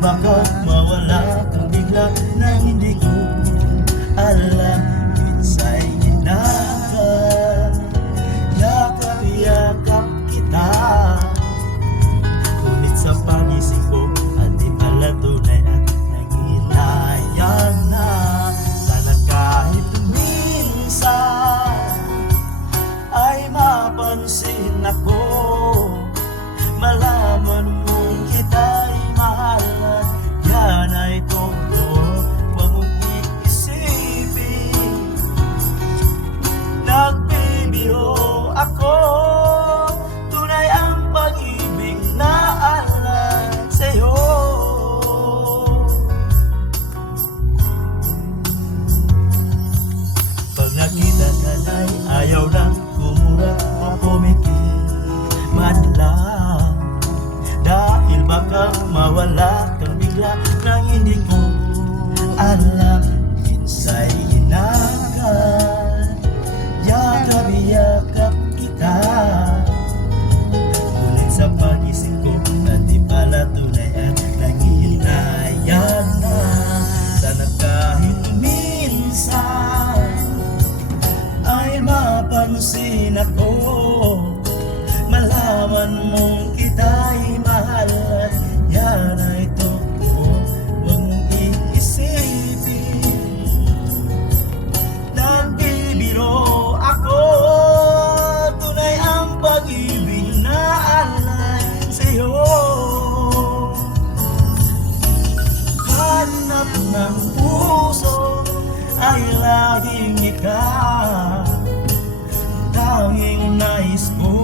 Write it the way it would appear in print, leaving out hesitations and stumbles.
baka mawala kang bigla na hindi ko alam. Minsa'y ginagad, yakap-yakap kita, ngunit sa pagising ko at di pala tunay at nanginayang na. Sana kahit minsan ay mapansin ako, malaman mong kita'y mahal at yan ay totoo. Huwag mong iisipin nagbibiro ako, tunay ang pag-ibig na alay sa'yo. Pag nakita ka na'y ayaw lang kumura o kumikimanlang, dahil baka mawala kang bigla nang hindi ko alam. Minsa'y ginagad, yakap-yakap kita, ngunit sa pagising ko at di pala tunay at nanginayang na. Sana kahit minsan ay mapansin ako, malaman mong kita'y mahal at yan ay totoo. Huwag mong iisipin nagbibiro ako, tunay ang pag-ibig na alay sa'yo. Hanap ng puso ay laging ikaw, tanging nais ko